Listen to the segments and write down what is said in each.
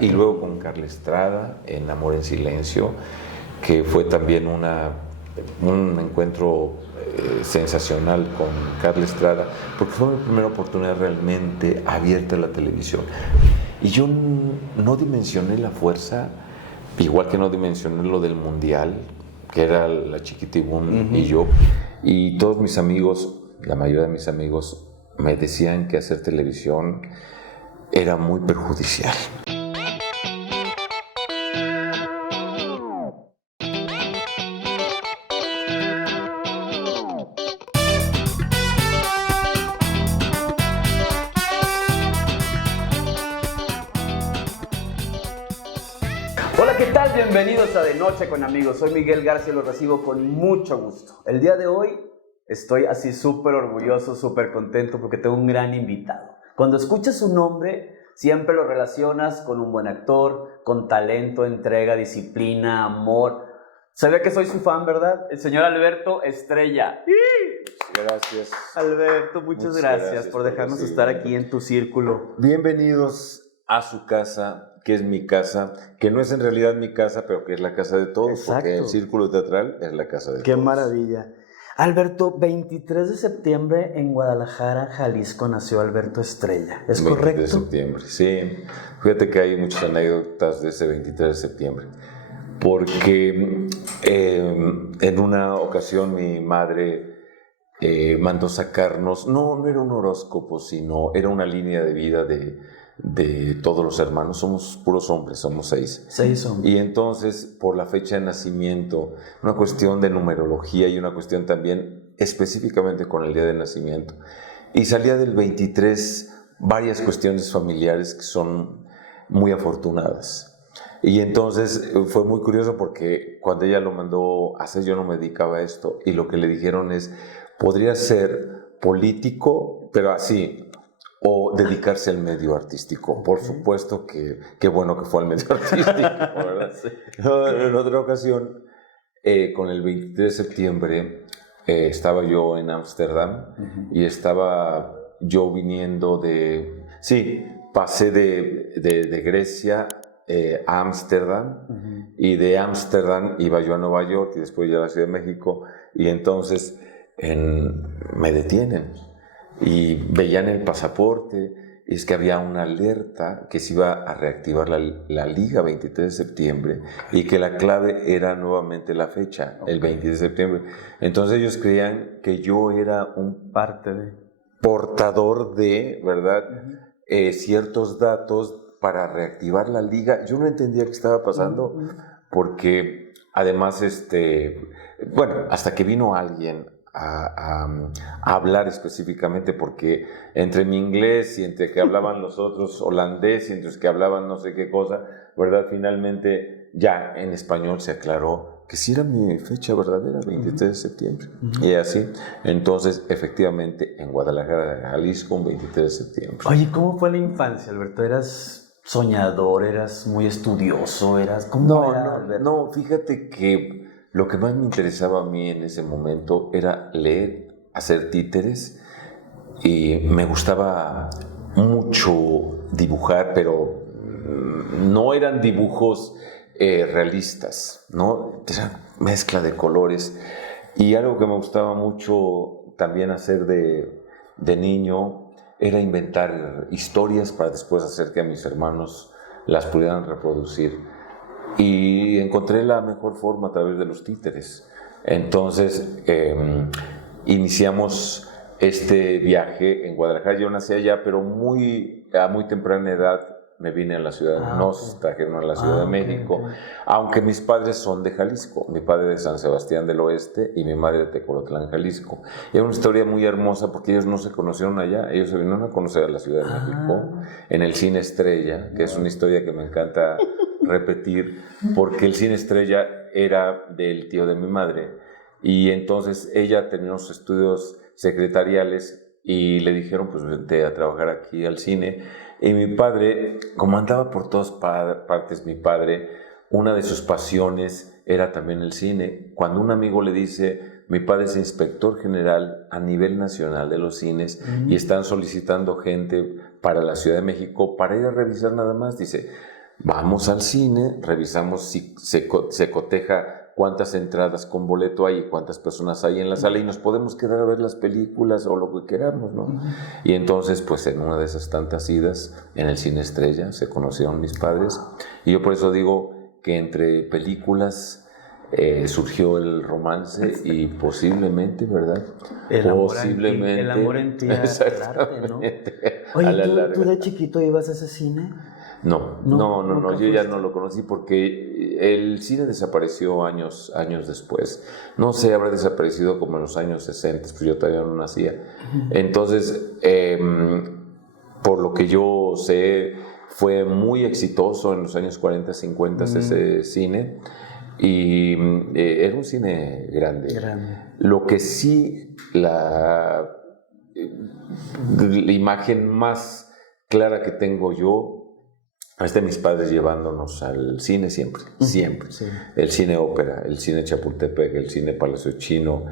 y luego con Carla Estrada en Amor en Silencio, que fue también un encuentro sensacional con Carla Estrada, porque fue mi primera oportunidad realmente abierta a la televisión. Y yo no dimensioné la fuerza, igual que no dimensioné lo del Mundial, que era la Chiquitibum y yo. Y todos mis amigos, la mayoría de mis amigos, me decían que hacer televisión era muy perjudicial. Hola, ¿qué tal? Bienvenidos a De Noche con Amigos. Soy Miguel García y los recibo con mucho gusto. El día de hoy estoy así súper orgulloso, súper contento porque tengo un gran invitado. Cuando escuchas su nombre, siempre lo relacionas con un buen actor, con talento, entrega, disciplina, amor. Sabía que soy su fan, ¿verdad? El señor Alberto Estrella. Gracias. Alberto, muchas gracias por dejarnos estar aquí en tu círculo. Bienvenidos a su casa, que es mi casa, que no es en realidad mi casa, pero que es la casa de todos. Exacto. Porque el Círculo Teatral es la casa de todos. ¡Qué maravilla! Alberto, 23 de septiembre en Guadalajara, Jalisco, nació Alberto Estrella. ¿Es correcto? 23 de septiembre, sí. Fíjate que hay muchas anécdotas de ese 23 de septiembre. Porque en una ocasión mi madre mandó sacarnos, no era un horóscopo, sino era una línea de vida de todos los hermanos. Somos puros hombres, somos 6. 6 hombres. Y entonces, por la fecha de nacimiento, una cuestión de numerología y una cuestión también específicamente con el día de nacimiento. Y salía del 23 varias cuestiones familiares que son muy afortunadas. Y entonces fue muy curioso porque cuando ella lo mandó hacer, yo no me dedicaba a esto, y lo que le dijeron es, podría ser político, pero así, o dedicarse al medio artístico. Por supuesto que qué bueno que fue al medio artístico, ¿verdad? Sí. En otra ocasión, con el 23 de septiembre, estaba yo en Ámsterdam y estaba yo viniendo pasé de Grecia a Ámsterdam, y de Ámsterdam iba yo a Nueva York y después ya a la Ciudad de México, y entonces me detienen y veían el pasaporte, y es que había una alerta que se iba a reactivar la Liga 23 de septiembre y que la clave era nuevamente la fecha, el 23 de septiembre. Entonces ellos creían que yo era un portador de, ¿verdad? Ciertos datos para reactivar la Liga. Yo no entendía qué estaba pasando porque además, hasta que vino alguien a hablar específicamente, porque entre mi inglés y entre que hablaban los otros holandés y entre los que hablaban no sé qué cosa, ¿verdad? Finalmente ya en español se aclaró que sí era mi fecha verdadera, 23 de septiembre. Y así, entonces efectivamente en Guadalajara, Jalisco, un 23 de septiembre. Oye, ¿cómo fue la infancia, Alberto? ¿Eras soñador? ¿Eras muy estudioso? No, fíjate que lo que más me interesaba a mí en ese momento era leer, hacer títeres, y me gustaba mucho dibujar, pero no eran dibujos realistas, ¿no? Era mezcla de colores. Y algo que me gustaba mucho también hacer de niño era inventar historias para después hacer que a mis hermanos las pudieran reproducir. Y encontré la mejor forma a través de los títeres. Entonces iniciamos este viaje en Guadalajara. Yo nací allá, pero a muy temprana edad me vine a la ciudad, nos trajeron a la Ciudad de México, aunque mis padres son de Jalisco, mi padre de San Sebastián del Oeste y mi madre de Tecolotlán, Jalisco. Y es una historia muy hermosa porque ellos no se conocieron allá, ellos se vinieron a conocer a la Ciudad de México en el Cine Estrella, que es una historia que me encanta repetir, porque el Cine Estrella era del tío de mi madre, y entonces ella tenía unos estudios secretariales y le dijeron, pues vente a trabajar aquí al cine. Y mi padre, como andaba por todas partes, mi padre, una de sus pasiones era también el cine. Cuando un amigo le dice, mi padre es inspector general a nivel nacional de los cines y están solicitando gente para la Ciudad de México para ir a revisar nada más, dice, Vamos al cine, revisamos si se coteja cuántas entradas con boleto hay y cuántas personas hay en la sala y nos podemos quedar a ver las películas o lo que queramos, ¿no? Uh-huh. Y entonces, pues en una de esas tantas idas, en el Cine Estrella, se conocieron mis padres. Y yo por eso digo que entre películas surgió el romance y posiblemente, ¿verdad? El amor en ti, el arte, ¿no? Oye, ¿tú de chiquito ibas a ese cine? No, yo ya no lo conocí porque el cine desapareció años después. No sé, habrá desaparecido como en los años 60, pues yo todavía no nacía. Entonces, por lo que yo sé, fue muy exitoso en los años 40, 50 ese cine y era un cine grande. Lo que sí, la imagen más clara que tengo yo es de mis padres llevándonos al cine siempre. Sí. El cine ópera, el cine Chapultepec, el cine Palacio Chino,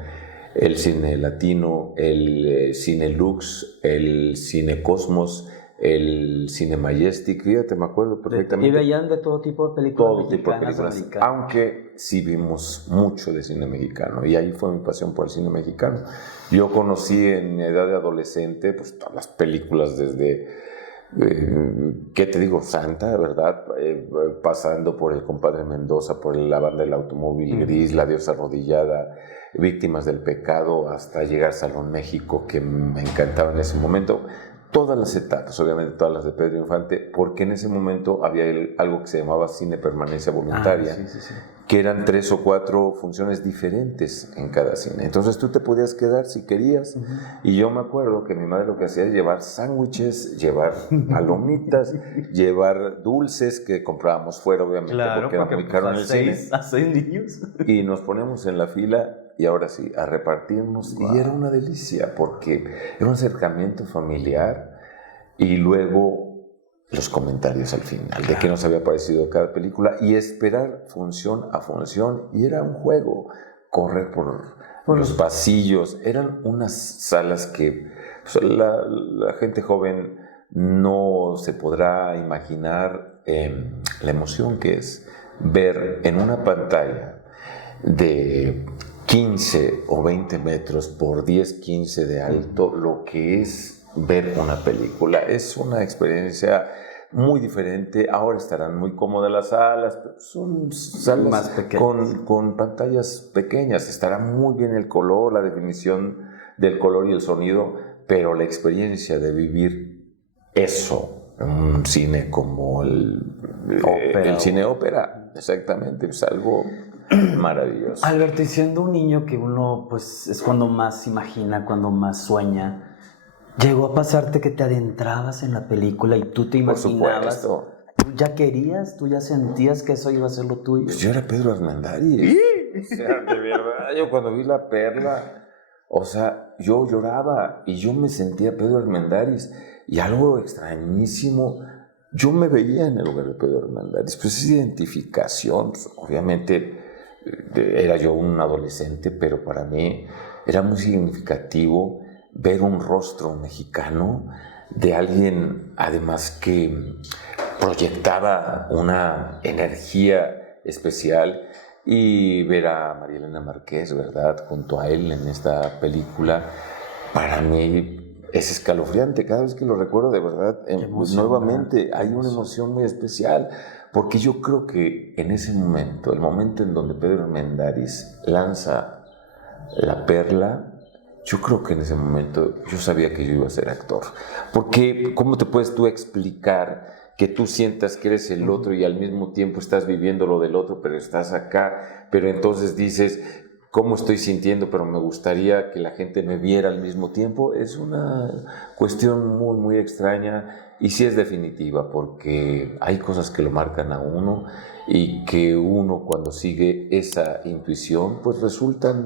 el cine latino, el cine Lux, el cine Cosmos, el cine Majestic, fíjate, me acuerdo perfectamente. ¿Y veían de todo tipo de películas? Todo tipo de películas, aunque sí vimos mucho de cine mexicano, y ahí fue mi pasión por el cine mexicano. Yo conocí en mi edad de adolescente, pues todas las películas desde... ¿qué te digo? Santa, ¿verdad? Pasando por El Compadre Mendoza, por La Banda del Automóvil Gris, La Diosa Arrodillada, Víctimas del Pecado, hasta llegar a Salón México, que me encantaba en ese momento. Todas las etapas, obviamente todas las de Pedro Infante, porque en ese momento había algo que se llamaba cine permanencia voluntaria, que eran 3 o 4 funciones diferentes en cada cine. Entonces tú te podías quedar si querías, y yo me acuerdo que mi madre lo que hacía es llevar sándwiches, llevar palomitas, llevar dulces que comprábamos fuera, obviamente, porque era muy caro en el cine. A 6 niños. Y nos poníamos en la fila, y ahora sí, a repartirnos, y era una delicia, porque era un acercamiento familiar, y luego los comentarios al final, de qué nos había parecido cada película, y esperar función a función, y era un juego, correr por los pasillos, eran unas salas que pues, la gente joven no se podrá imaginar la emoción que es ver en una pantalla de 15 o 20 metros por 10, 15 de alto lo que es ver una película. Es una experiencia muy diferente. Ahora estarán muy cómodas las salas, pero son salas más pequeñas, con pantallas pequeñas. Estará muy bien el color, la definición del color y el sonido, pero la experiencia de vivir eso en un cine como el cine ópera, exactamente, es algo maravilloso. Alberto, y siendo un niño que uno pues es cuando más imagina, cuando más sueña, ¿llegó a pasarte que te adentrabas en la película y tú te imaginabas? Por supuesto. ¿Tú ya querías, tú ya sentías que eso iba a ser lo tuyo? Pues yo era Pedro Armendáriz. O sea, de verdad, yo cuando vi La Perla, o sea, yo lloraba y yo me sentía Pedro Armendáriz. Y algo extrañísimo, yo me veía en el lugar de Pedro Armendáriz. Pues esa identificación, pues, obviamente era yo un adolescente, pero para mí era muy significativo ver un rostro mexicano de alguien además que proyectaba una energía especial, y ver a María Elena Márquez, ¿verdad?, junto a él en esta película, para mí es escalofriante. Cada vez que lo recuerdo, de verdad, nuevamente hay una emoción muy especial, porque yo creo que en ese momento, el momento en donde Pedro Armendáriz lanza La Perla, yo creo que en ese momento yo sabía que yo iba a ser actor. Porque, ¿cómo te puedes tú explicar que tú sientas que eres el otro y al mismo tiempo estás viviendo lo del otro, pero estás acá? Pero entonces dices, ¿cómo estoy sintiendo? Pero me gustaría que la gente me viera al mismo tiempo. Es una cuestión muy, muy extraña, y sí es definitiva, porque hay cosas que lo marcan a uno y que uno, cuando sigue esa intuición, pues resultan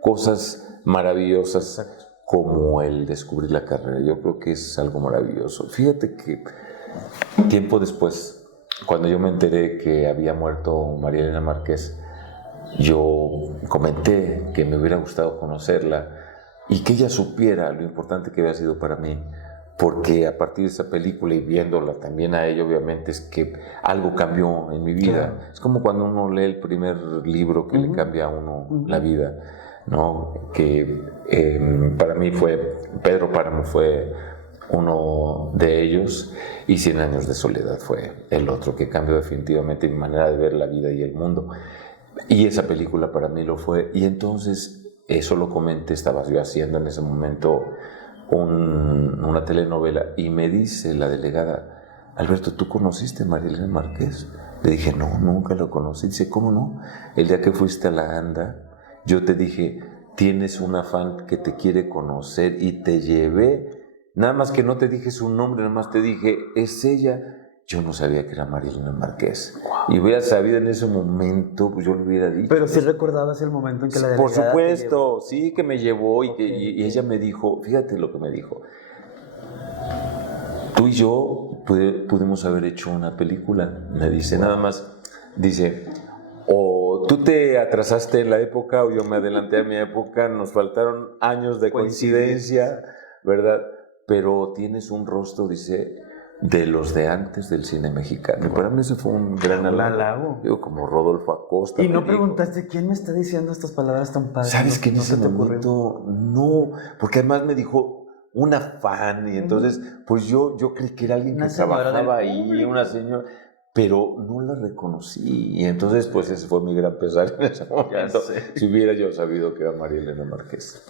cosas maravillosas, como el descubrir la carrera. Yo creo que es algo maravilloso. Fíjate que tiempo después, cuando yo me enteré que había muerto María Elena Márquez, yo comenté que me hubiera gustado conocerla y que ella supiera lo importante que había sido para mí, porque a partir de esa película y viéndola también a ella, obviamente es que algo cambió en mi vida. Claro. Es como cuando uno lee el primer libro que le cambia a uno la vida, ¿no? Que para mí Pedro Páramo fue uno de ellos, y 100 años de soledad fue el otro que cambió definitivamente mi manera de ver la vida y el mundo. Y esa película para mí lo fue, y entonces eso lo comenté, estaba yo haciendo en ese momento una telenovela, y me dice la delegada: Alberto, ¿tú conociste a María Elena Márquez? Le dije: no, nunca lo conocí. Dice: ¿cómo no? El día que fuiste a la ANDA, yo te dije: tienes una fan que te quiere conocer, y te llevé. Nada más que no te dije su nombre, nada más te dije: es ella. Yo no sabía que era María Elena Márquez. Wow. Y hubiera sabido en ese momento, pues yo lo hubiera dicho. Pero sí recordabas el momento en que la delegada... Por supuesto, sí, que me llevó, y ella me dijo, fíjate lo que me dijo: tú y yo pudimos haber hecho una película. Me dice, nada más, dice, o tú te atrasaste en la época o yo me adelanté a mi época, nos faltaron años de coincidencia, ¿verdad? Pero tienes un rostro, dice, de los de antes del cine mexicano. Wow. Para mí ese fue un gran halago. Digo, como Rodolfo Acosta. Y no preguntaste, ¿quién me está diciendo estas palabras tan padres? ¿Sabes qué? En ese momento, no, porque además me dijo una fan, y entonces, pues yo creí que era alguien que trabajaba ahí, una señora, pero no la reconocí, y entonces, pues ese fue mi gran pesar en ese momento. Si hubiera yo sabido que era María Elena Márquez.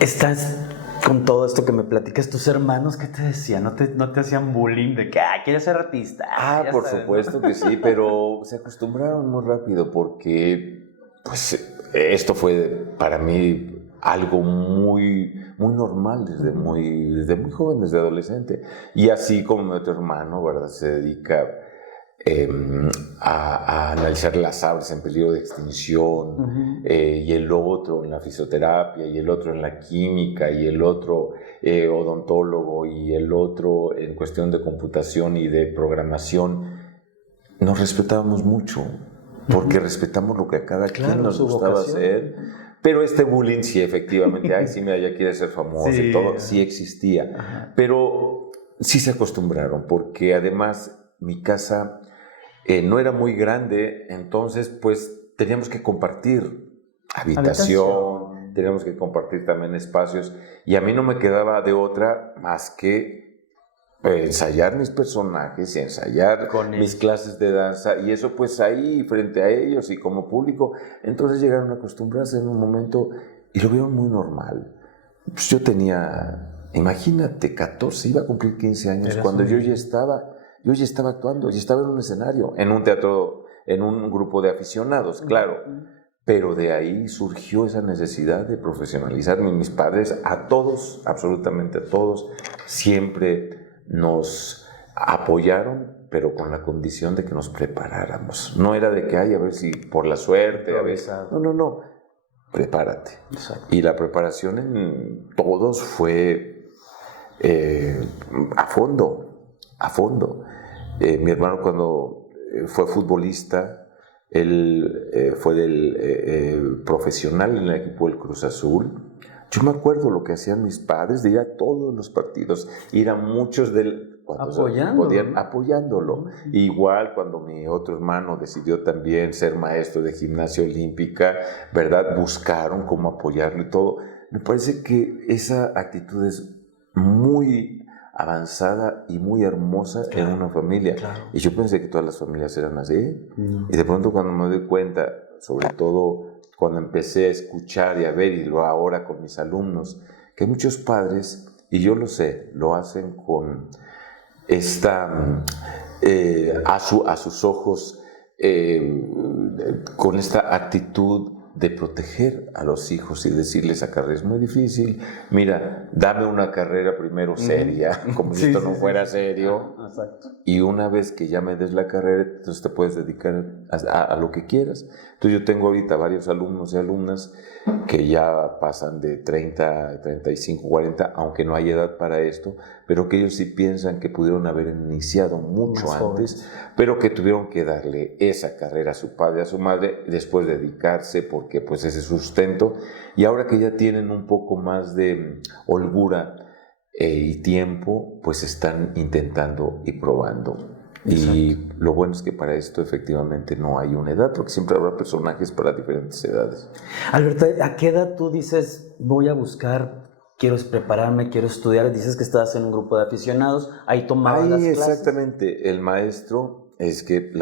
Estás con todo esto que me platicas, tus hermanos, ¿qué te decían? ¿No te hacían bullying de que quieres ser artista? Por supuesto que sí, pero se acostumbraron muy rápido, porque pues esto fue para mí algo muy, muy normal desde muy joven, desde adolescente. Y así como mi otro hermano, ¿verdad?, se dedica a analizar las aves en peligro de extinción, y el otro en la fisioterapia, y el otro en la química, y el otro odontólogo, y el otro en cuestión de computación y de programación. Nos respetábamos mucho, porque respetamos lo que a cada quien nos gustaba hacer. Pero este bullying sí, efectivamente, ay, sí, mira, ya quiere ser famoso, y todo, sí existía. Pero sí se acostumbraron, porque además mi casa no era muy grande, entonces pues teníamos que compartir habitación, teníamos que compartir también espacios, y a mí no me quedaba de otra más que ensayar mis personajes y ensayar mis clases de danza, y eso pues ahí frente a ellos y como público. Entonces llegaron a acostumbrarse en un momento y lo vieron muy normal. Pues yo tenía, imagínate, 14, iba a cumplir 15 años cuando yo ya estaba actuando, ya estaba en un escenario, en un teatro, en un grupo de aficionados, claro. Pero de ahí surgió esa necesidad de profesionalizarme. Mis padres, a todos, absolutamente a todos, siempre nos apoyaron, pero con la condición de que nos preparáramos. No era de que, a ver si por la suerte, a veces. No, prepárate. Exacto. Y la preparación en todos fue a fondo. Mi hermano, cuando fue futbolista, él fue profesional en el equipo del Cruz Azul. Yo me acuerdo lo que hacían mis padres de ir a todos los partidos, ir a muchos apoyándolo. Igual cuando mi otro hermano decidió también ser maestro de gimnasia olímpica, ¿verdad?, buscaron cómo apoyarlo y todo. Me parece que esa actitud es muy avanzada y muy hermosa, claro, en una familia. Claro. Y yo pensé que todas las familias eran así. Y de pronto, cuando me doy cuenta, sobre todo cuando empecé a escuchar y a ver, y lo ahora con mis alumnos, que muchos padres, y yo lo sé, lo hacen con esta, a sus ojos, con esta actitud de proteger a los hijos y decirles: esa carrera es muy difícil, mira, dame una carrera primero seria, como si esto no fuera serio. Exacto. Y una vez que ya me des la carrera, entonces te puedes dedicar a lo que quieras. Entonces yo tengo ahorita varios alumnos y alumnas que ya pasan de 30, 35, 40, aunque no hay edad para esto, pero que ellos sí piensan que pudieron haber iniciado mucho antes, pero que tuvieron que darle esa carrera a su padre, a su madre, después dedicarse, porque pues ese sustento, y ahora que ya tienen un poco más de holgura, y tiempo, pues están intentando y probando. Exacto. Y lo bueno es que para esto efectivamente no hay una edad, porque siempre habrá personajes para diferentes edades. Alberto, ¿a qué edad tú dices, voy a buscar, quiero prepararme, quiero estudiar? Dices que estabas en un grupo de aficionados, ahí tomabas las clases. Exactamente, el maestro, es que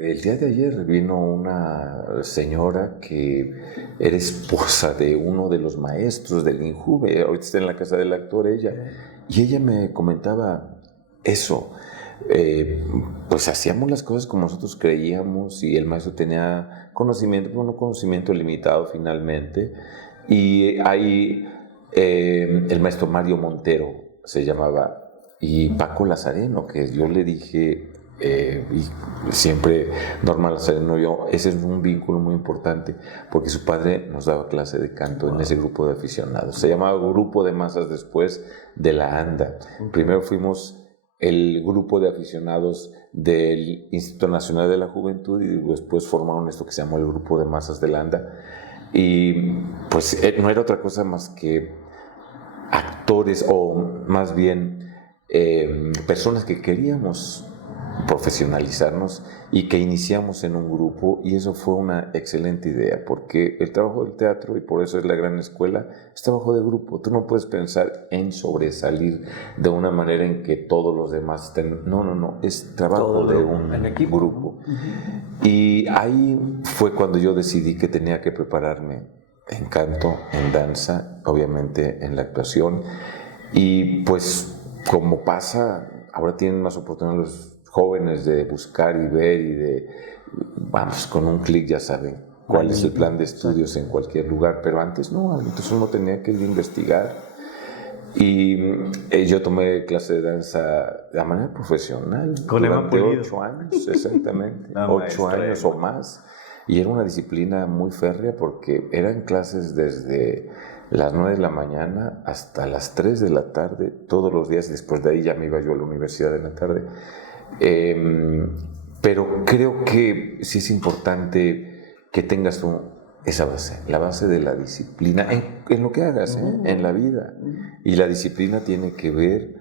el día de ayer vino una señora que era esposa de uno de los maestros del INJUVE, ahorita está en la casa del actor ella, y ella me comentaba eso. Pues hacíamos las cosas como nosotros creíamos y el maestro tenía conocimiento, pero no conocimiento limitado finalmente. Y ahí el maestro Mario Montero se llamaba, y Paco Lazareno, que yo le dije, y siempre Norma Lazareno y yo, ese es un vínculo muy importante, porque su padre nos daba clase de canto en ese grupo de aficionados. Se llamaba Grupo de Masas después de la ANDA. Primero fuimos el grupo de aficionados del Instituto Nacional de la Juventud y después formaron esto que se llamó el Grupo de Masas de la ANDA. Y pues no era otra cosa más que actores, o más bien personas que queríamos profesionalizarnos y que iniciamos en un grupo, y eso fue una excelente idea, porque el trabajo del teatro, y por eso es la gran escuela, es trabajo de grupo. Tú no puedes pensar en sobresalir de una manera en que todos los demás estén. No, es trabajo de un grupo. Y ahí fue cuando yo decidí que tenía que prepararme en canto, en danza, obviamente en la actuación, y pues como pasa, ahora tienen más oportunidades los jóvenes de buscar y ver y de, vamos, con un clic ya saben cuál es el plan de estudios en cualquier lugar, pero antes no, entonces uno tenía que ir a investigar. Y yo tomé clase de danza de manera profesional durante 8 años, exactamente, 8 años o más, y era una disciplina muy férrea porque eran clases desde las 9 de la mañana hasta las 3 de la tarde todos los días, y después de ahí ya me iba yo a la universidad en la tarde. Pero creo que sí es importante que tengas esa base, la base de la disciplina en lo que hagas, en la vida. Y la disciplina tiene que ver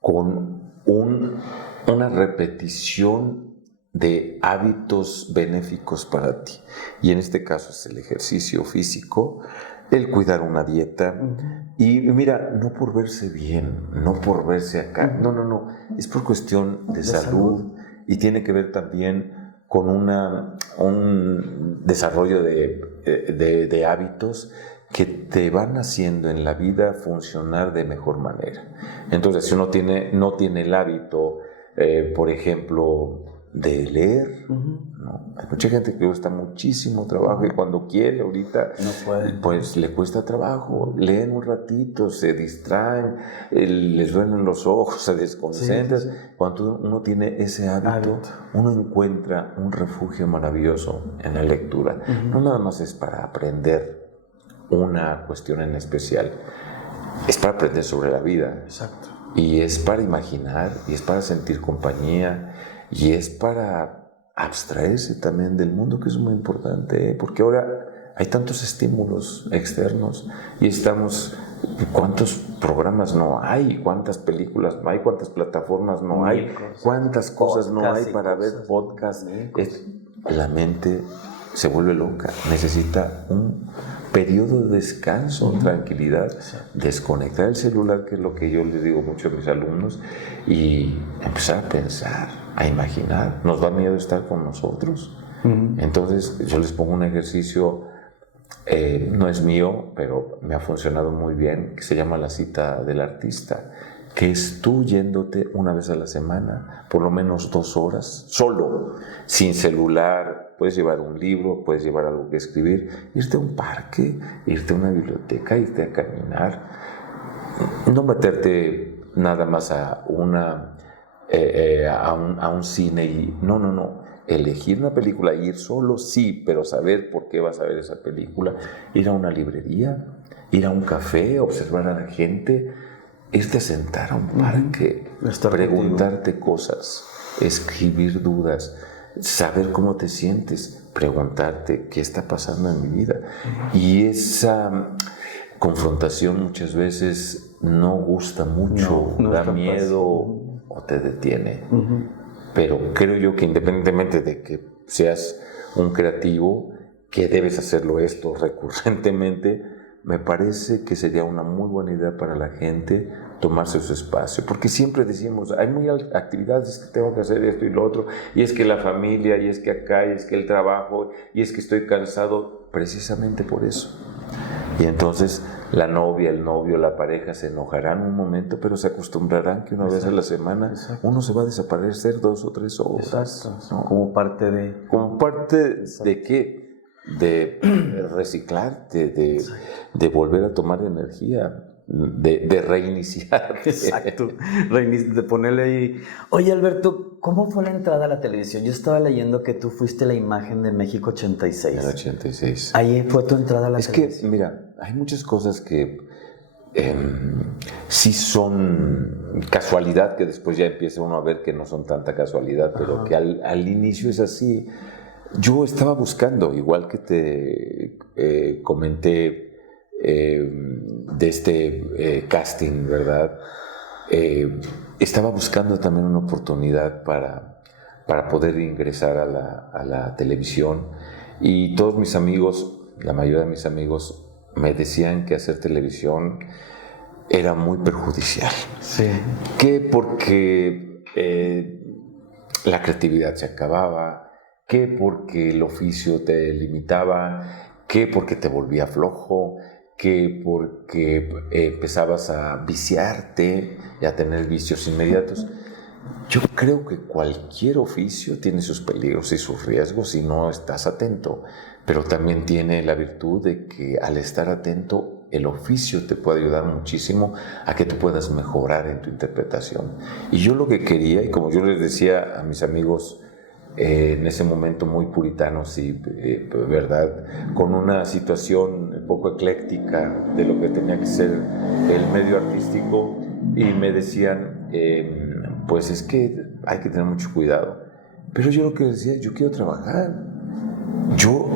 con una repetición de hábitos benéficos para ti. Y en este caso es el ejercicio físico, el cuidar una dieta. Y mira, no por verse bien, no por verse acá, no, es por cuestión de salud, y tiene que ver también con un desarrollo de hábitos que te van haciendo en la vida funcionar de mejor manera. Entonces, si uno no tiene el hábito, por ejemplo, de leer, ¿no? Hay mucha gente que le cuesta muchísimo trabajo, y cuando quiere ahorita, no puede, pues le cuesta trabajo. Leen un ratito, se distraen, les duelen los ojos, se desconcentran. Sí. Cuando uno tiene ese hábito, uno encuentra un refugio maravilloso en la lectura. No nada más es para aprender una cuestión en especial, es para aprender sobre la vida. Exacto. Y es para imaginar, y es para sentir compañía, y es para abstraerse también del mundo, que es muy importante, porque ahora hay tantos estímulos externos y ¿cuántos programas no hay? ¿Cuántas películas no hay? ¿Cuántas plataformas no hay? ¿Cuántas cosas no hay para ver podcasts? La mente se vuelve loca, necesita un periodo de descanso, tranquilidad, desconectar el celular, que es lo que yo les digo mucho a mis alumnos, y empezar a pensar, a imaginar. Nos da miedo estar con nosotros. Entonces yo les pongo un ejercicio, no es mío, pero me ha funcionado muy bien, que se llama la cita del artista, que es tú yéndote una vez a la semana, por lo menos 2 horas, solo, sin celular. Puedes llevar un libro, puedes llevar algo que escribir, irte a un parque, irte a una biblioteca, irte a caminar, no meterte nada más a un cine y no, elegir una película, ir solo, sí, pero saber por qué vas a ver esa película, ir a una librería, ir a un café, observar a la gente, irte a sentar a un parque, preguntarte cosas, escribir dudas, saber cómo te sientes, preguntarte qué está pasando en mi vida. Y esa confrontación muchas veces no gusta mucho, no da es tan miedo fácil. o te detiene. Pero creo yo que independientemente de que seas un creativo, que debes hacerlo esto recurrentemente, me parece que sería una muy buena idea para la gente tomarse su espacio, porque siempre decimos, hay actividades que tengo que hacer esto y lo otro, y es que la familia, y es que acá, y es que el trabajo, y es que estoy cansado, precisamente por eso. Y entonces la novia, el novio, la pareja se enojarán un momento, pero se acostumbrarán que una vez a la semana uno se va a desaparecer 2 o 3 horas. Exacto. ¿no? Como parte de... ¿Como parte de qué? De reciclarte, de volver a tomar energía, de reiniciar. Exacto, de ponerle ahí. Oye, Alberto, ¿cómo fue la entrada a la televisión? Yo estaba leyendo que tú fuiste la imagen de México 86. En el 86. Ahí fue tu entrada a la televisión. Es que, mira, hay muchas cosas que sí son casualidad, que después ya empieza uno a ver que no son tanta casualidad, pero que al inicio es así. Yo estaba buscando, igual que te comenté de este casting, ¿verdad? Estaba buscando también una oportunidad para poder ingresar a la televisión, y todos mis amigos, la mayoría de mis amigos, me decían que hacer televisión era muy perjudicial. Sí. Que porque la creatividad se acababa, que porque el oficio te limitaba, que porque te volvía flojo, que porque empezabas a viciarte y a tener vicios inmediatos. Yo creo que cualquier oficio tiene sus peligros y sus riesgos si no estás atento, pero también tiene la virtud de que al estar atento, el oficio te puede ayudar muchísimo a que tú puedas mejorar en tu interpretación. Y yo lo que quería, y como yo les decía a mis amigos en ese momento muy puritanos y, ¿verdad?, con una situación un poco ecléctica de lo que tenía que ser el medio artístico, y me decían, pues es que hay que tener mucho cuidado. Pero yo lo que decía, yo quiero trabajar. Yo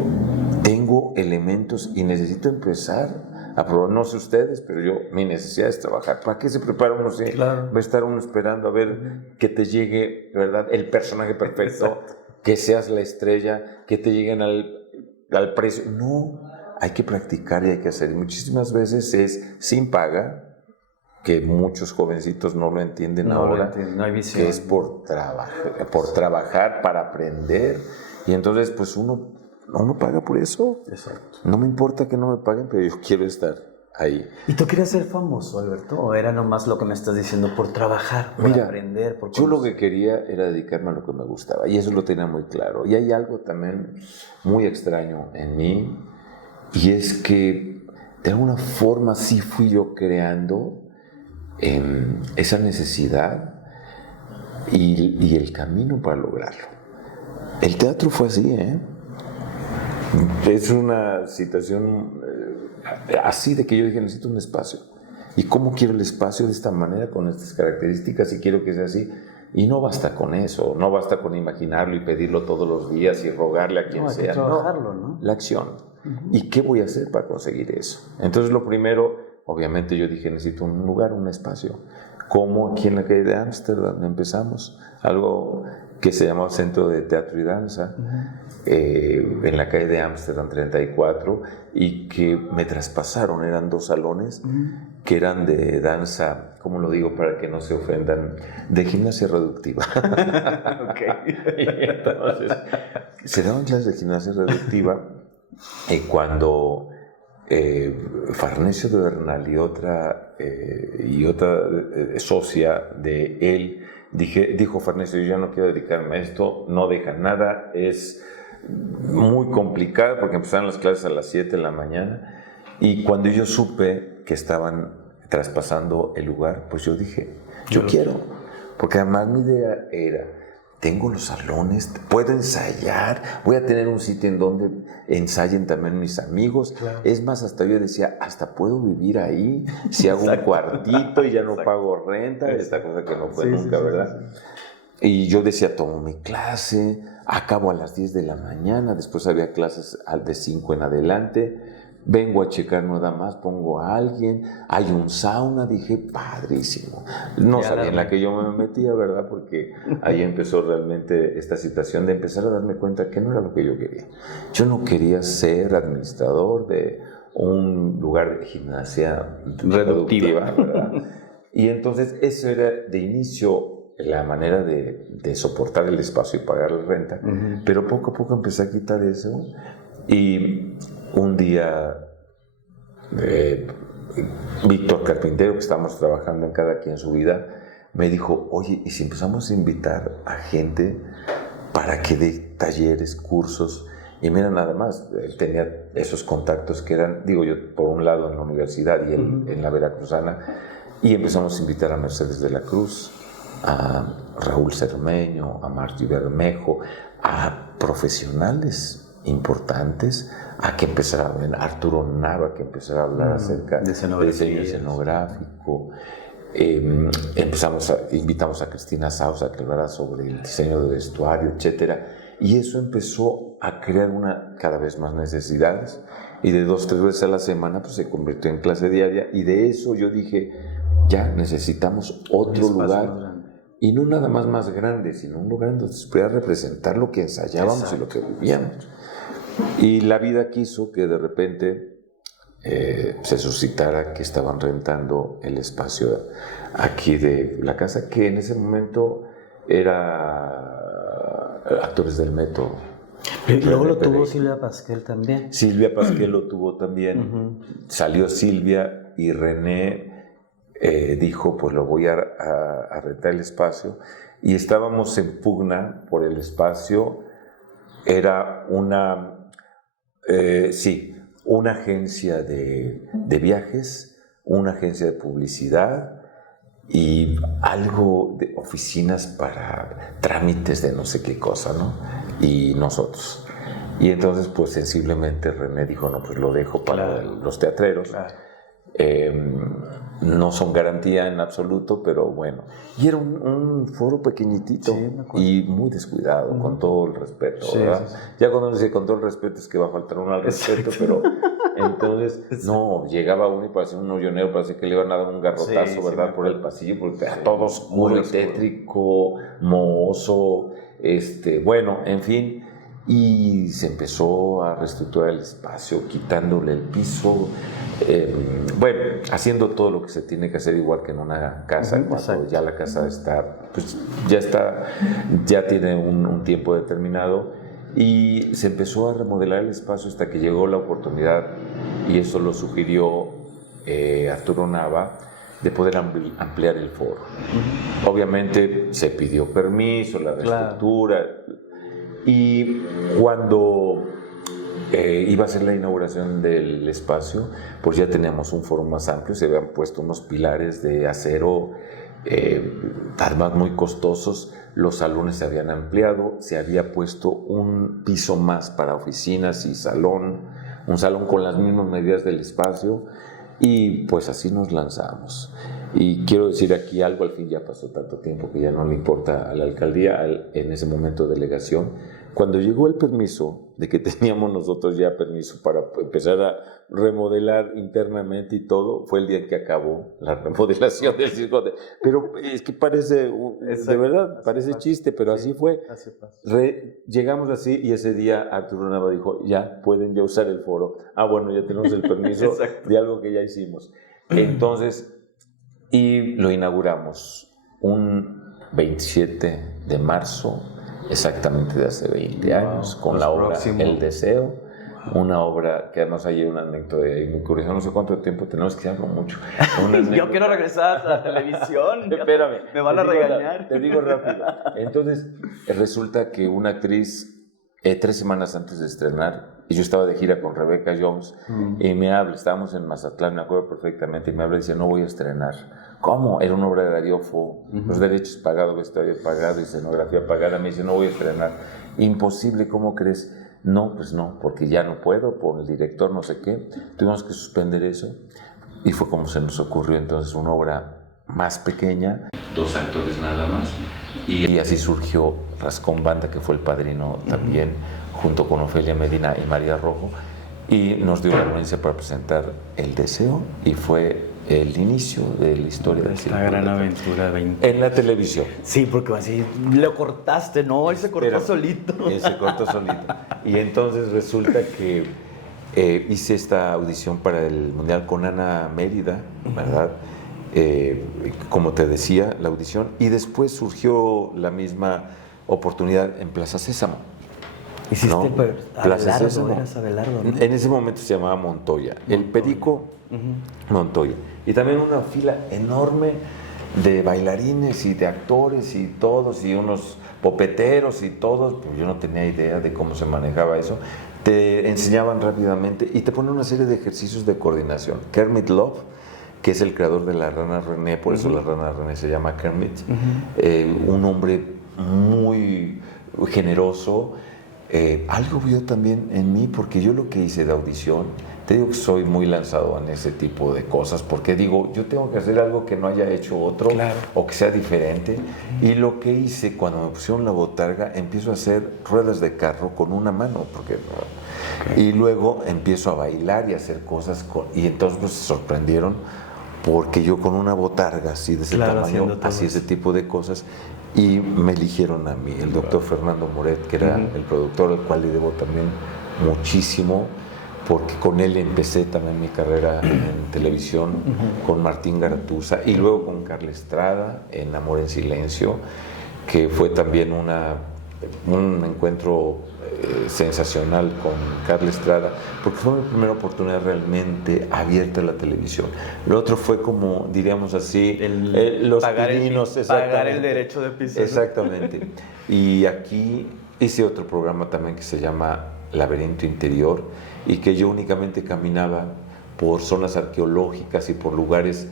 tengo elementos y necesito empezar a probar. No sé ustedes, pero mi necesidad es trabajar. ¿Para qué se prepara uno? Sí, claro. Va a estar uno esperando a ver que te llegue, ¿verdad?, el personaje perfecto, que seas la estrella, que te lleguen al precio. No, hay que practicar y hay que hacer. Y muchísimas veces es sin paga, que muchos jovencitos no lo entienden ahora, no hay visión. Que es por trabajar para aprender. Y entonces, pues uno paga por eso. Exacto. No me importa que no me paguen, pero yo quiero estar ahí. ¿Y tú querías ser famoso, Alberto? ¿O era nomás lo que me estás diciendo, por trabajar, por aprender? Por yo lo que quería era dedicarme a lo que me gustaba, y eso lo tenía muy claro. Y hay algo también muy extraño en mí, y es que de alguna forma sí fui yo creando esa necesidad y el camino para lograrlo. El teatro fue así, Es una situación así, de que yo dije, necesito un espacio. ¿Y cómo quiero el espacio? De esta manera, con estas características, y quiero que sea así. Y no basta con eso, no basta con imaginarlo y pedirlo todos los días y rogarle a quien sea. Hay que trabajarlo, ¿no? La acción. ¿Y qué voy a hacer para conseguir eso? Entonces, lo primero, obviamente, yo dije, necesito un lugar, un espacio. Como aquí en la calle de Ámsterdam empezamos, algo que se llamaba Centro de Teatro y Danza, en la calle de Ámsterdam 34, y que me traspasaron. Eran 2 salones que eran de danza, ¿cómo lo digo para que no se ofendan? De gimnasia reductiva. Entonces, se daban clases de gimnasia reductiva, y cuando Farnesio de Bernal y otra socia de él dijo Farnesio, yo ya no quiero dedicarme a esto, no deja nada, es muy complicado, porque empezaron las clases a las 7 de la mañana, y cuando yo supe que estaban traspasando el lugar, pues yo dije, yo quiero, porque además mi idea era, tengo los salones, puedo ensayar, voy a tener un sitio en donde ensayen también mis amigos. Claro. Es más, hasta yo decía, hasta puedo vivir ahí, si hago un cuartito y ya no pago renta, esta cosa que no fue nunca, ¿verdad? Sí. Y yo decía, tomo mi clase, acabo a las 10 de la mañana, después había clases de 5 en adelante, vengo a checar nada más, pongo a alguien, hay un sauna, dije, padrísimo. No sabía en la que yo me metía, ¿verdad? Porque ahí empezó realmente esta situación de empezar a darme cuenta que no era lo que yo quería. Yo no quería ser administrador de un lugar de gimnasia reductiva, ¿verdad? Y entonces eso era de inicio la manera de soportar el espacio y pagar la renta, pero poco a poco empecé a quitar eso y un día Víctor Carpintero, que estábamos trabajando en Cada Quien Su Vida, me dijo, oye, ¿y si empezamos a invitar a gente para que dé talleres, cursos? Y mira, nada más, él tenía esos contactos que eran, digo yo, por un lado en la universidad y él en la Veracruzana, y empezamos a invitar a Mercedes de la Cruz, a Raúl Cermeño, a Martí Bermejo, a profesionales importantes, a que empezara a ver Arturo Nava, que empezara a hablar acerca de diseño escenográfico. Invitamos a Cristina Sausa que hablara sobre el diseño de vestuario, etcétera, y eso empezó a crear cada vez más necesidades, y de 2-3 veces a la semana pues se convirtió en clase diaria, y de eso yo dije, ya necesitamos otro lugar. Y no nada más grande, sino un lugar donde se pudiera representar lo que ensayábamos y lo que vivíamos. Y la vida quiso que de repente se suscitara que estaban rentando el espacio aquí de la casa, que en ese momento era Actores del Método. Y luego lo tuvo Silvia Pasquel también. Silvia Pasquel lo tuvo también. Salió Silvia y René dijo, pues lo voy a rentar el espacio, y estábamos en pugna por el espacio. Era una agencia de viajes, una agencia de publicidad y algo de oficinas para trámites de no sé qué cosa, ¿no? Y nosotros. Y entonces, pues sensiblemente René dijo, no, pues lo dejo para los teatreros. Claro. No son garantía en absoluto, pero bueno. Y era un foro pequeñitito y muy descuidado, con todo el respeto, ¿verdad? Sí. Ya cuando uno dice con todo el respeto es que va a faltar uno al respeto, pero entonces, no, llegaba uno y parecía un hoyonero, parecía que le iban a dar un garrotazo, ¿verdad? Por el pasillo, porque era todo oscuro y tétrico, mohoso, bueno, en fin. Y se empezó a reestructurar el espacio, quitándole el piso, haciendo todo lo que se tiene que hacer igual que en una casa, cuando ya la casa está, pues ya tiene un tiempo determinado, y se empezó a remodelar el espacio hasta que llegó la oportunidad, y eso lo sugirió Arturo Nava, de poder ampliar el foro. Obviamente se pidió permiso, la reestructura. Y cuando iba a ser la inauguración del espacio, pues ya teníamos un foro más amplio, se habían puesto unos pilares de acero, además muy costosos, los salones se habían ampliado, se había puesto un piso más para oficinas y un salón con las mismas medidas del espacio, y pues así nos lanzamos. Y quiero decir aquí algo, al fin ya pasó tanto tiempo que ya no le importa a la alcaldía, en ese momento delegación. Cuando llegó el permiso, de que teníamos nosotros ya permiso para empezar a remodelar internamente y todo, fue el día en que acabó la remodelación del circo. Pero es que parece, de verdad, parece chiste, pero así fue. Llegamos así, y ese día Arturo Nava dijo, ya pueden ya usar el foro. Ah, bueno, ya tenemos el permiso de algo que ya hicimos. Entonces, y lo inauguramos un 27 de marzo, exactamente de hace 20 años, con la obra El Deseo, una obra que además hay una anécdota muy curiosa, no sé cuánto tiempo tenemos, que hablo mucho. Yo quiero regresar a la televisión. Espérame. Me van a regañar. Te digo rápido. Entonces, resulta que una actriz, 3 semanas antes de estrenar, y yo estaba de gira con Rebecca Jones, y me habla, estábamos en Mazatlán, me acuerdo perfectamente, y me habla y dice, no voy a estrenar. ¿Cómo? Era una obra de Darío Fo, los derechos pagados, vestuario pagado y escenografía pagada. Me dice, no voy a estrenar. Imposible, ¿cómo crees? No, pues no, porque ya no puedo, por el director, no sé qué. Tuvimos que suspender eso, y fue como se nos ocurrió entonces una obra más pequeña, 2 actores nada más, y así surgió Rascón Banda, que fue el padrino también, junto con Ofelia Medina y María Rojo. y nos dio la anuencia para presentar El Deseo y fue el inicio de la historia de Esta gran aventura 20. en la televisión. Sí, porque así lo cortaste, ¿no? Él se cortó Pero solito. Él se cortó solito. Y entonces resulta que hice esta audición para el Mundial con Ana Mérida, ¿verdad? Como te decía, la audición. Y después surgió la misma oportunidad en Plaza Sésamo. Hiciste ¿no? Plaza Abelardo, Sésamo. eras Abelardo, ¿no? En ese momento se llamaba Montoya. El Perico Montoya. Y también una fila enorme de bailarines y de actores y todos, y unos popeteros y todos. Pues yo no tenía idea de cómo se manejaba eso. Te enseñaban rápidamente y te ponen una serie de ejercicios de coordinación. Kermit Love, que es el creador de la rana René, por eso la rana René se llama Kermit, un hombre muy generoso. Algo vio también en mí, porque yo lo que hice de audición, te digo que soy muy lanzado en ese tipo de cosas, porque digo, yo tengo que hacer algo que no haya hecho otro, Claro. o que sea diferente. Y lo que hice cuando me pusieron la botarga, empiezo a hacer ruedas de carro con una mano, porque y luego empiezo a bailar y a hacer cosas, y entonces pues, se sorprendieron, porque yo con una botarga así de ese tamaño, hacía ese tipo de cosas. Y me eligieron a mí, el doctor Fernando Moret, que era el productor, al cual le debo también muchísimo, porque con él empecé también mi carrera en televisión, con Martín Garatuza, y luego con Carla Estrada, en Amor en Silencio, que fue también un encuentro sensacional con Carla Estrada, porque fue mi primera oportunidad realmente abierta a la televisión. Lo otro fue como, diríamos así, los pininos, pagar el derecho de piso. Exactamente. Y aquí hice otro programa también que se llama Laberinto Interior, y que yo únicamente caminaba por zonas arqueológicas y por lugares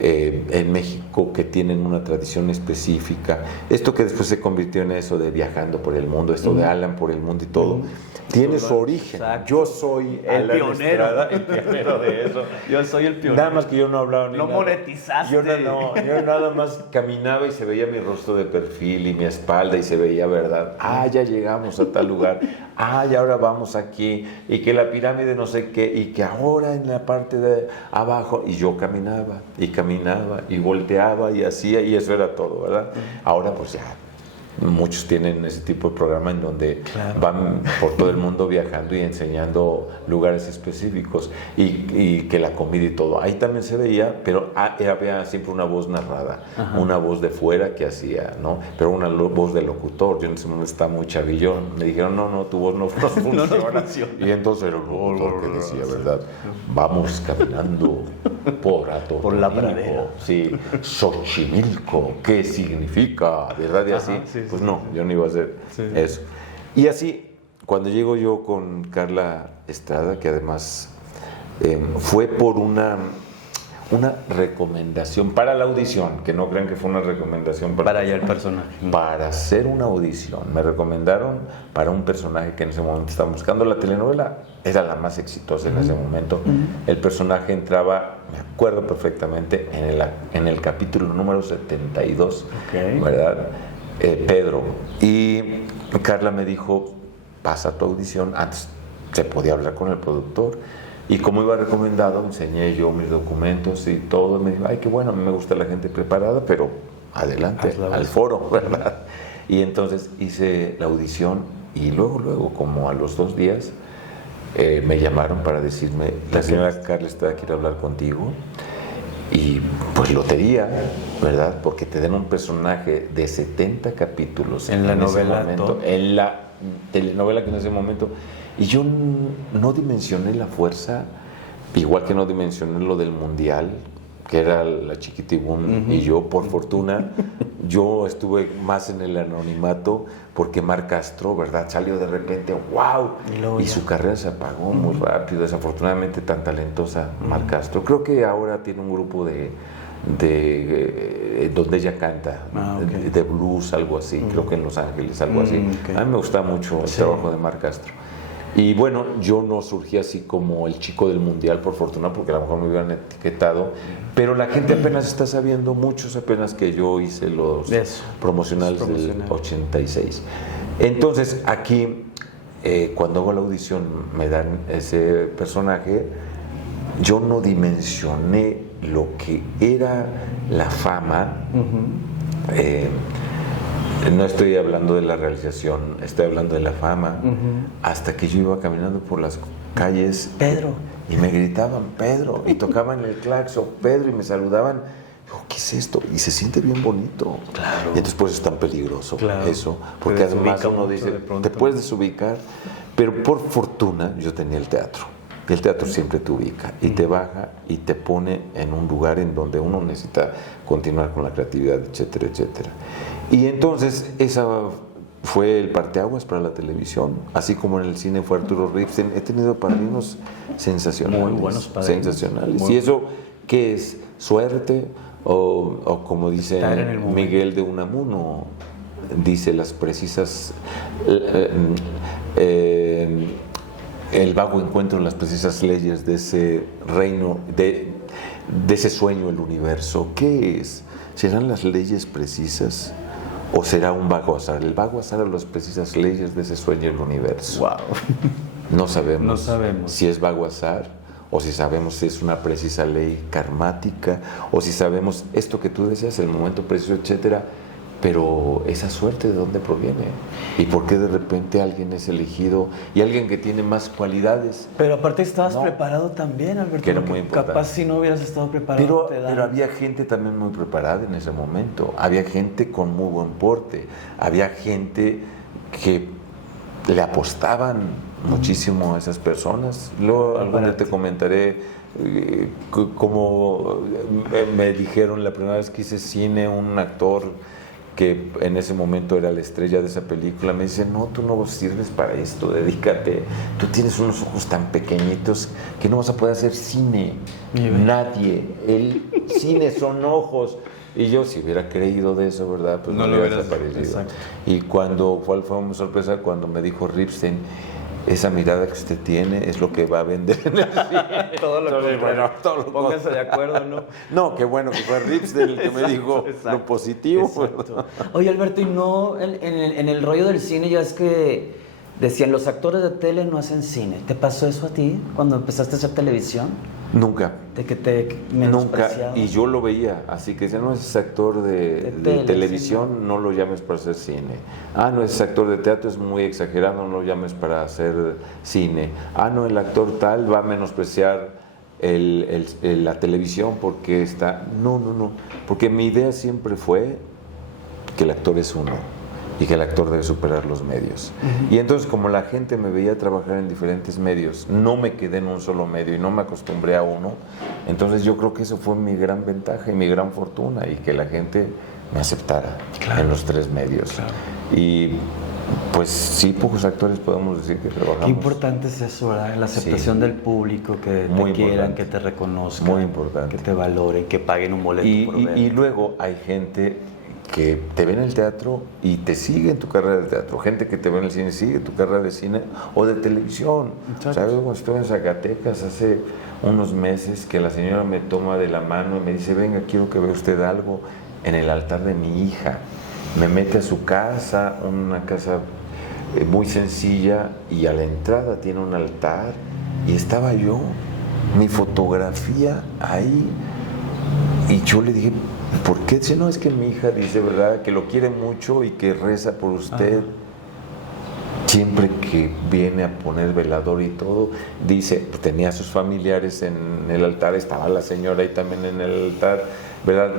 en México que tienen una tradición específica. Esto que después se convirtió en eso de viajando por el mundo, esto de Alan por el mundo y todo, tiene su origen. Exacto. Yo soy El Alan pionero. Estrada, el pionero de eso. Yo soy el pionero. Nada más que yo no hablaba ni No nada. monetizaste. Yo nada más caminaba y se veía mi rostro de perfil y mi espalda y se veía, ¿verdad? Ya llegamos a tal lugar. Y ahora vamos aquí. Y que la pirámide no sé qué. Y que ahora en la parte de abajo. Y yo caminaba y volteaba y hacía, y eso era todo, ¿verdad? Ahora pues ya muchos tienen ese tipo de programa en donde van por todo el mundo viajando y enseñando lugares específicos, y que la comida y todo. Ahí también se veía, pero había siempre una voz narrada, una voz de fuera que hacía, ¿no? Pero una voz de locutor. Yo en ese momento estaba muy chavillón. Me dijeron, no, tu voz no funciona. Y entonces era el locutor que decía, ¿verdad? Vamos caminando por la pradera. Sí, Xochimilco, ¿qué significa? ¿Verdad? Y así. Pues no, yo no iba a hacer eso. Y así, cuando llego yo con Carla Estrada, que además fue por una recomendación para la audición, que no crean que fue una recomendación para ya el personaje. Para hacer una audición. Me recomendaron para un personaje que en ese momento estaba buscando. La telenovela era la más exitosa en ese momento. El personaje entraba, me acuerdo perfectamente, en el capítulo número 72, ¿verdad? Pedro. Y Carla me dijo, pasa tu audición. Antes se podía hablar con el productor. Y como iba recomendado, enseñé yo mis documentos y todo. Me dijo, ay, qué bueno, a mí me gusta la gente preparada, pero adelante, al foro, ¿verdad? Y entonces hice la audición, y luego, como a los 2 días, me llamaron para decirme, la señora Carla Estrada quiere hablar contigo. Y pues lotería, ¿verdad? Porque te den un personaje de 70 capítulos en la novela, en la telenovela que en ese momento. Y yo no dimensioné la fuerza, igual que no dimensioné lo del Mundial, que era la Chiquitibum, y yo, por fortuna, yo estuve más en el anonimato, porque Mar Castro, ¿verdad? Salió de repente, ¡wow! Y su carrera se apagó muy rápido, desafortunadamente tan talentosa Mar Castro. Creo que ahora tiene un grupo de donde ella canta, de blues, algo así, creo que en Los Ángeles, algo así. A mí me gusta mucho el trabajo de Mar Castro. Y bueno, yo no surgí así como el chico del Mundial, por fortuna, porque a lo mejor me hubieran etiquetado, pero la gente apenas está sabiendo, muchos apenas, que yo hice los promocionales del 86. Entonces, aquí cuando hago la audición me dan ese personaje, yo no dimensioné lo que era la fama. No estoy hablando de la realización, estoy hablando de la fama. Hasta que yo iba caminando por las calles, Pedro, y me gritaban Pedro, y tocaban el claxon Pedro, y me saludaban. Digo, ¿qué es esto? Y se siente bien bonito. Claro. Y entonces pues es tan peligroso eso, porque Te además desubica uno mucho dice, de pronto. te puedes desubicar, pero por fortuna yo tenía el teatro. Y el teatro siempre te ubica y te baja y te pone en un lugar en donde uno necesita continuar con la creatividad, etcétera, etcétera. Y entonces esa fue el parteaguas para la televisión, así como en el cine fue Arturo Ripstein. He tenido padrinos sensacionales. Muy buenos padrinos. Sensacionales. Muy ¿Y eso qué es? ¿Suerte? O como dice Estar en el momento. Miguel de Unamuno, dice las precisas... el vago encuentro en las precisas leyes de ese reino, de ese sueño, el universo. ¿Qué es? ¿Serán las leyes precisas o será un vago azar? El vago azar a las precisas leyes de ese sueño, el universo. Wow. No sabemos, No sabemos. si es vago azar o si sabemos si es una precisa ley karmática o si sabemos esto que tú deseas, el momento preciso, etcétera. Pero esa suerte, ¿de dónde proviene? ¿Y por qué de repente alguien es elegido y alguien que tiene más cualidades? Pero aparte estabas No. preparado también, Alberto. Que era porque muy importante. Capaz si no hubieras estado preparado. Pero había gente también muy preparada en ese momento. Había gente con muy buen porte. Había gente que le apostaban muchísimo a esas personas. Luego algún día te comentaré cómo me dijeron la primera vez que hice cine, un actor que en ese momento era la estrella de esa película, me dice, no, tú no sirves para esto, dedícate, tú tienes unos ojos tan pequeñitos que no vas a poder hacer cine, nadie, el cine son ojos. Y yo, si hubiera creído de eso, ¿verdad? Pues no, lo hubiera hubieras- desaparecido. exacto. Y cuando fue una sorpresa cuando me dijo Ripstein, esa mirada que usted tiene es lo que va a vender en el cine. Todo lo Entonces, contrario. bueno, todo lo Pónganse de acuerdo, ¿no? No, qué bueno que fue Ripstein el que me dijo lo positivo. ¿verdad? Oye, Alberto, y no en el rollo del cine ya es que decían los actores de tele no hacen cine. ¿Te pasó eso a ti cuando empezaste a hacer televisión? Nunca. De que te Nunca, menospreciaban. y yo lo veía, así que si no es actor de tele, televisión, no lo llames para hacer cine. Ah, no es actor de teatro, es muy exagerado, no lo llames para hacer cine. Ah, no, el actor tal va a menospreciar la televisión porque está... No, porque mi idea siempre fue que el actor es uno y que el actor debe superar los medios. Y entonces, como la gente me veía trabajar en diferentes medios, no me quedé en un solo medio y no me acostumbré a uno, entonces yo creo que eso fue mi gran ventaja y mi gran fortuna, y que la gente me aceptara en los tres medios. Claro. Y pues sí, pocos actores podemos decir que trabajamos. Qué importante es eso, ¿verdad? La aceptación Sí. del público, que Muy te quieran, importante. que te reconozcan. Muy importante. Que te valoren, que paguen un boleto por ver. Y luego hay gente que te ve en el teatro y te sigue en tu carrera de teatro, gente que te ve en el cine y sigue tu carrera de cine o de televisión. Exacto. ¿Sabes? Cuando estuve en Zacatecas hace unos meses, que la señora me toma de la mano y me dice, venga, quiero que vea usted algo en el altar de mi hija. Me mete a su casa, una casa muy sencilla, y a la entrada tiene un altar, y estaba yo, mi fotografía ahí, y yo le dije, ¿por qué? Dice, no, es que mi hija dice, ¿verdad?, que lo quiere mucho y que reza por usted. Siempre que viene a poner velador y todo, dice, pues, tenía a sus familiares en el altar, estaba la señora ahí también en el altar, ¿verdad?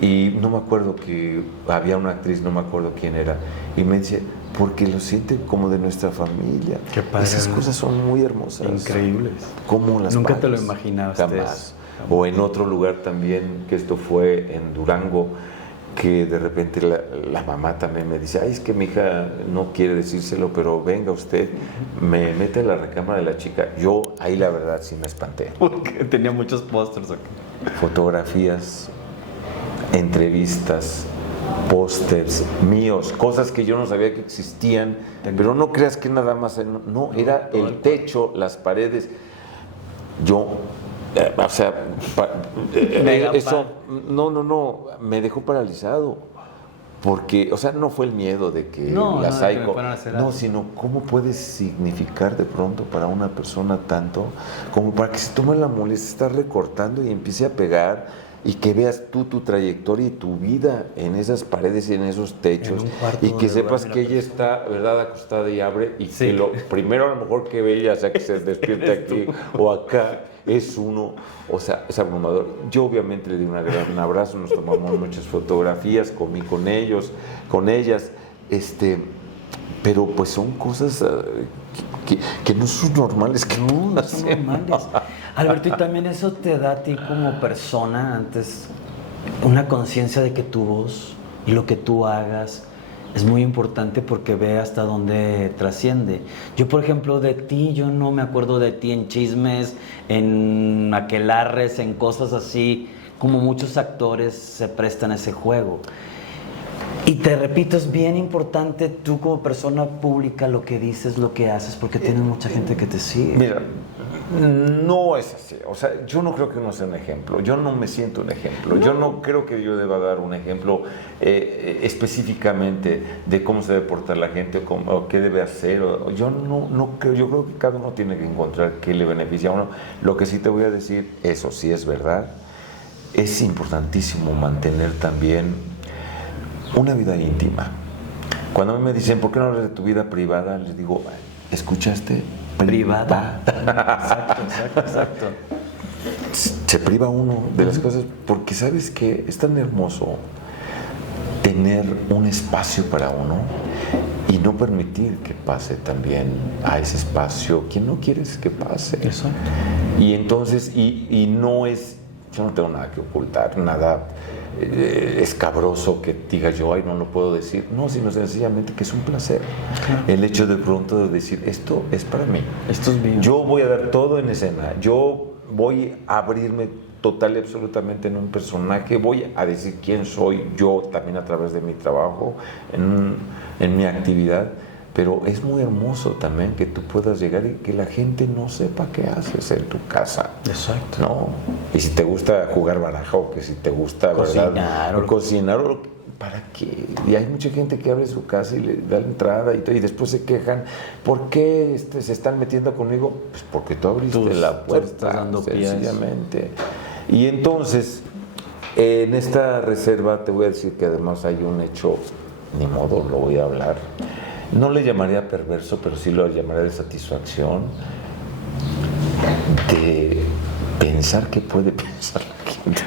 Y no me acuerdo, que había una actriz, no me acuerdo quién era, y me dice, porque lo siente como de nuestra familia. Qué padre. Esas cosas son muy hermosas. Increíbles. ¿Cómo las Nunca te lo pagas? imaginaste Jamás. eso. O en otro lugar también, que esto fue en Durango, que de repente la mamá también me dice, ay, es que mi hija no quiere decírselo, pero venga usted, me mete en la recámara de la chica. Yo ahí la verdad sí me espanté. Porque tenía muchos pósters aquí. Fotografías, entrevistas, pósters míos, cosas que yo no sabía que existían, pero no creas que nada más, no, era el techo, las paredes. Yo, o sea, Mega eso, no, me dejó paralizado. Porque, o sea, no fue el miedo de que No, la no, de que me psycho, fueran a hacer no, algo. sino cómo puede significar de pronto para una persona tanto como para que se tome la molestia de estar recortando y empiece a pegar y que veas tú tu trayectoria y tu vida en esas paredes y en esos techos En un cuarto y que donde sepas duerme que la ella está, ¿verdad?, acostada y abre y Sí. que lo primero a lo mejor que ve ella, sea que se despierte aquí o acá, es uno, o sea, es abrumador. Yo obviamente le di un gran abrazo, nos tomamos muchas fotografías, comí con ellos, con ellas, pero pues son cosas que no son normales, que No son normales. Alberto, y también eso te da a ti como persona antes una conciencia de que tu voz y lo que tú hagas es muy importante porque ve hasta dónde trasciende. Yo, por ejemplo, de ti, yo no me acuerdo de ti en chismes, en aquelarres, en cosas así, como muchos actores se prestan a ese juego. Y te repito, es bien importante tú como persona pública lo que dices, lo que haces, porque tienes mucha gente que te sigue. Mira, no es así. O sea, yo no creo que uno sea un ejemplo. Yo no me siento un ejemplo. Yo no creo que yo deba dar un ejemplo específicamente de cómo se debe portar la gente o qué debe hacer. Yo no creo. Yo creo que cada uno tiene que encontrar qué le beneficia a uno. Lo que sí te voy a decir, eso sí es verdad. Es importantísimo mantener también una vida íntima. Cuando a mí me dicen, ¿por qué no hablas de tu vida privada? Les digo, ¿escuchaste? Privada. Exacto. Se priva uno de las cosas porque sabes que es tan hermoso tener un espacio para uno y no permitir que pase también a ese espacio quien no quieres que pase. Exacto. Y entonces, y no es, yo no tengo nada que ocultar, nada escabroso que diga yo, ay, no lo puedo decir. No, sino sencillamente que es un placer. Claro. El hecho de pronto de decir, esto es para mí. Esto es mío. Yo voy a dar todo en escena. Yo voy a abrirme total y absolutamente en un personaje. Voy a decir quién soy yo también a través de mi trabajo, en mi actividad. Pero es muy hermoso también que tú puedas llegar y que la gente no sepa qué haces en tu casa. Exacto. ¿No? Y si te gusta jugar baraja o que si te gusta Cocinar, ¿verdad? Cocinar o ¿para qué? Y hay mucha gente que abre su casa y le da la entrada y después se quejan. ¿Por qué se están metiendo conmigo? Pues porque tú abriste la puerta, estás dando pies. sencillamente. Y entonces, en esta reserva te voy a decir que además hay un hecho, ni modo, lo voy a hablar. No le llamaría perverso, pero sí lo llamaría de satisfacción de pensar que puede pensar la gente.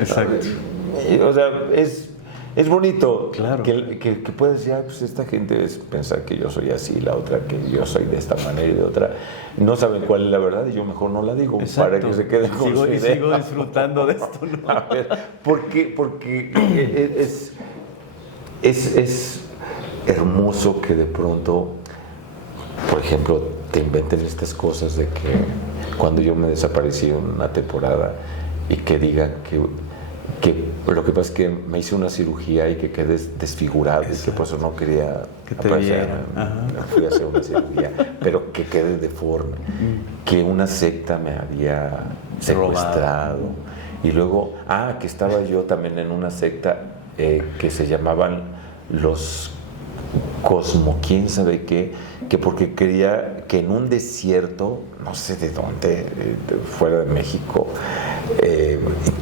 Exacto. O sea, es bonito, Claro. que puedes decir, pues esta gente es pensar que yo soy así, la otra que yo soy de esta manera y de otra. No saben cuál es la verdad y yo mejor no la digo. Exacto. Para que se queden con su idea. Sigo disfrutando de esto, ¿no? A ver, porque es hermoso que de pronto, por ejemplo, te inventen estas cosas de que cuando yo me desaparecí una temporada y que digan que lo que pasa es que me hice una cirugía y que quedé desfigurado y que por eso no quería Que te aparecer. vieran. Ajá. Fui a hacer una cirugía, pero que quedé deforme, que una secta me había secuestrado y luego, que estaba yo también en una secta que se llamaban los Cosmo, quién sabe qué, que porque creía que en un desierto, no sé de dónde, fuera de México,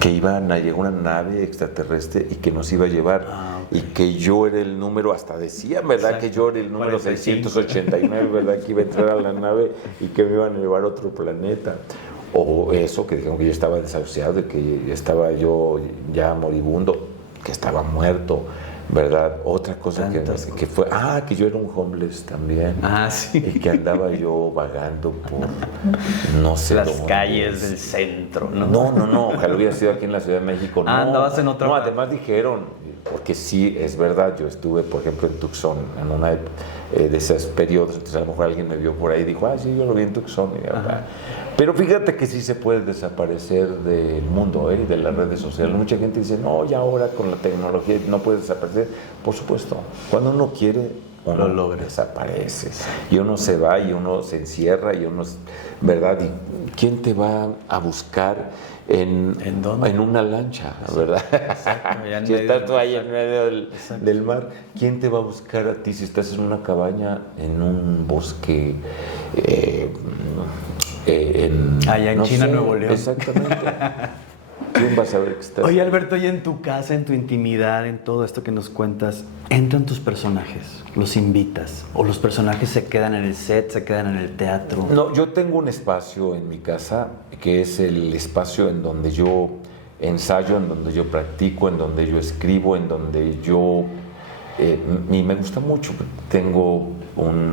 que iban a llegar una nave extraterrestre y que nos iba a llevar, y que yo era el número, hasta decía, ¿verdad? Exacto. Que yo era el número 45. 689, ¿verdad? Que iba a entrar a la nave y que me iban a llevar a otro planeta. O eso, que dijeron que yo estaba desahuciado, que estaba yo ya moribundo, que estaba muerto, ¿verdad? Otra cosa que fue, que yo era un homeless también. Sí. Y que andaba yo vagando por no sé Las dónde. calles del centro, ¿no? No, ojalá hubiera sido aquí en la Ciudad de México. No, andabas en otra No, parte. además dijeron, porque sí, es verdad, yo estuve, por ejemplo, en Tucson, en una de esos periodos, entonces a lo mejor alguien me vio por ahí y dijo, sí, yo lo vi en Tucson. Pero fíjate que sí se puede desaparecer del mundo, de las redes sociales. Mucha gente dice, no, ya ahora con la tecnología no puedes desaparecer. Por supuesto, cuando uno quiere, uno Lo logra. desaparece. Y uno se va y uno se encierra y uno, ¿verdad? ¿Y quién te va a buscar ¿En dónde? en una lancha, verdad? Exacto, ya en Si medio estás tú ahí en exacto. medio Exacto. del mar, ¿quién te va a buscar a ti si estás en una cabaña, en un bosque, Allá en no China, sé, Nuevo León. Exactamente. ¿Quién va a saber que estás? Oye, Alberto, y en tu casa, en tu intimidad, en todo esto que nos cuentas, ¿entran tus personajes? ¿Los invitas? ¿O los personajes se quedan en el set, se quedan en el teatro? No, yo tengo un espacio en mi casa que es el espacio en donde yo ensayo, en donde yo practico, en donde yo escribo, en donde yo... y me gusta mucho. Tengo un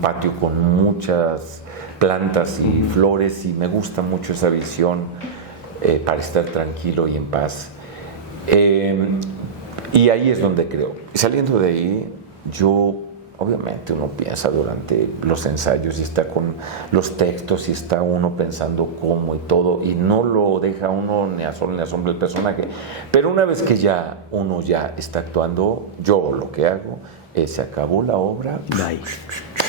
patio con muchas plantas y flores y me gusta mucho esa visión para estar tranquilo y en paz. Y ahí es donde creo. Saliendo de ahí, yo, obviamente uno piensa durante los ensayos y está con los textos y está uno pensando cómo y todo y no lo deja uno ni a sol ni a sombra el personaje. Pero una vez que ya uno ya está actuando, yo lo que hago es se acabó la obra, Bye.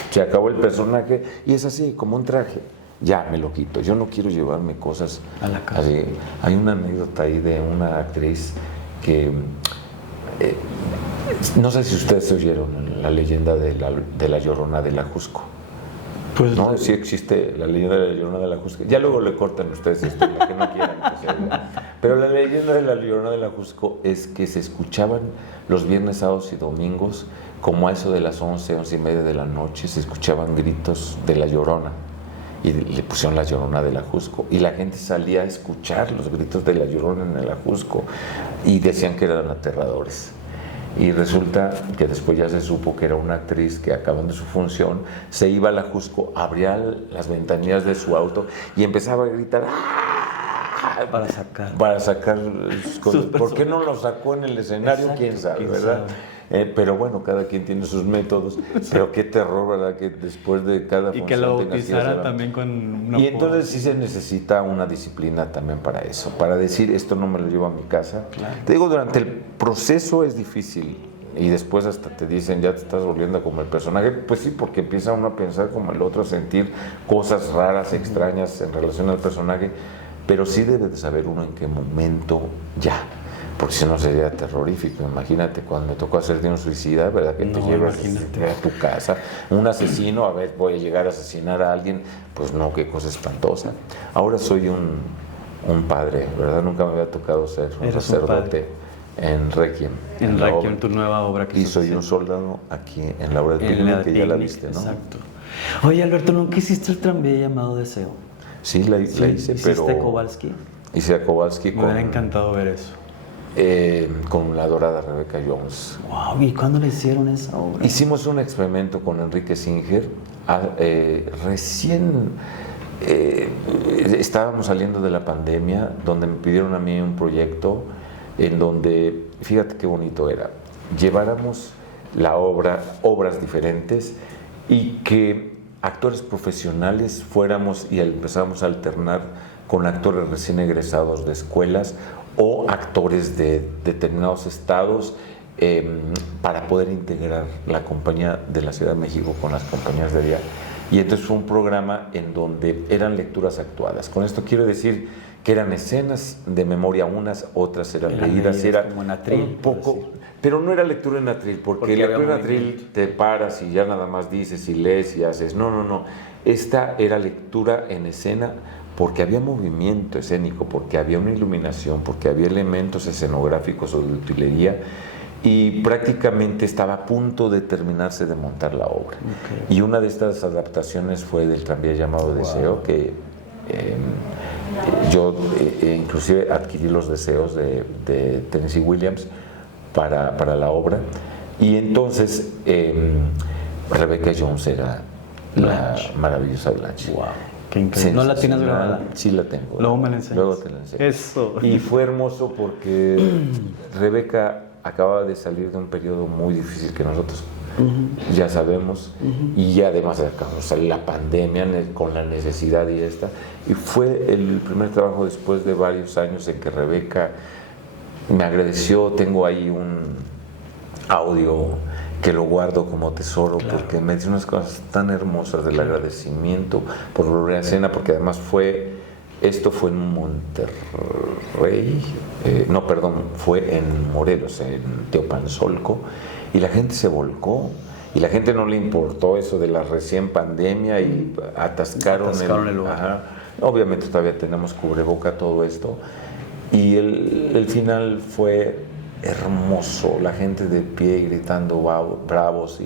se acabó el personaje y es así, como un traje. Ya me lo quito. Yo no quiero llevarme cosas A la casa. así. Hay una anécdota ahí de una actriz que no sé si ustedes oyeron la leyenda de la Llorona de la Jusco. Pues No, sí existe la leyenda de la Llorona de la Jusco. Ya luego le cortan ustedes esto, la que no quieran que se oiga. Pero la leyenda de la Llorona de la Jusco es que se escuchaban los viernes, sábados y domingos, como a eso de las 11, 11:30 de la noche, se escuchaban gritos de la Llorona. Y le pusieron la Llorona de la Jusco. Y la gente salía a escuchar los gritos de la Llorona en el Ajusco. Y decían que eran aterradores. Y resulta que después ya se supo que era una actriz que acabando su función se iba a la Jusco, abría las ventanillas de su auto y empezaba a gritar ¡ah! Para sacar. Sus cosas. ¿Por qué no lo sacó en el escenario? Exacto, ¿Quién sabe, quién verdad? sabe. Pero bueno, cada quien tiene sus métodos. Pero qué terror, ¿verdad? Que después de cada Y función que lo tengas ir a bautizara hacer- también con una Y entonces sí se necesita una disciplina también para eso, para decir esto no me lo llevo a mi casa. Claro. Te digo, durante el proceso es difícil y después hasta te dicen ya te estás volviendo como el personaje, pues sí, porque empieza uno a pensar como el otro, a sentir cosas raras, extrañas en relación al personaje, pero sí debe de saber uno en qué momento ya. Porque si no sería terrorífico. Imagínate cuando me tocó hacer de un suicida, ¿verdad? Que te No, llevas imagínate. a tu casa. Un asesino, a ver, voy a llegar a asesinar a alguien. Pues no, qué cosa espantosa. Ahora soy un padre, ¿verdad? Nunca me había tocado ser un Eres un sacerdote en Requiem. En la Requiem, obra. tu nueva obra. Que Y estás soy haciendo. un soldado aquí en la obra de En Picnic, la que ya la Picnic, viste, ¿no? Exacto. Oye, Alberto, ¿nunca hiciste el tranvía llamado Deseo? Sí, la hice, ¿Hiciste pero... Kowalski? Hice a Kowalski Me hubiera encantado ver eso. con la dorada Rebecca Jones. Wow, ¿y cuándo le hicieron esa obra? Hicimos un experimento con Enrique Singer. Recién estábamos saliendo de la pandemia, donde me pidieron a mí un proyecto en donde, fíjate qué bonito era, lleváramos la obra, obras diferentes y que actores profesionales fuéramos y empezáramos a alternar con actores recién egresados de escuelas o actores de determinados estados para poder integrar la compañía de la Ciudad de México con las compañías de allá. Y entonces fue un programa en donde eran lecturas actuadas. Con esto quiero decir que eran escenas de memoria unas, otras eran leídas, era como en atril, un por poco, decir. pero no era lectura en atril, porque Porque lectura en había atril movimiento. te paras y ya nada más dices y lees y haces. No. Esta era lectura en escena porque había movimiento escénico, porque había una iluminación, porque había elementos escenográficos o de utilería y prácticamente estaba a punto de terminarse de montar la obra. Okay. Y una de estas adaptaciones fue del tranvía llamado Deseo, que yo inclusive adquirí los deseos de Tennessee Williams para la obra. Y entonces Rebecca Jones era la Blanche. maravillosa Blanche. Wow, qué increíble. ¿No la tienes Sensacional. grabada? Sí la tengo. Luego me la enseñas. Luego te la enseño. Eso. Y fue hermoso porque Rebeca acababa de salir de un periodo muy difícil que nosotros ya sabemos, y además acabamos de salir la pandemia con la necesidad y y fue el primer trabajo después de varios años en que Rebeca me agradeció. Tengo ahí un audio que lo guardo como tesoro, Claro. porque me dice unas cosas tan hermosas del agradecimiento por volver a escena, porque además esto fue en Monterrey, no, perdón, fue en Morelos, en Teopanzolco, y la gente se volcó. Y la gente no le importó eso de la recién pandemia y atascaron el lugar. Ajá. Obviamente todavía tenemos cubreboca, todo esto. Y el final fue hermoso, la gente de pie gritando bravos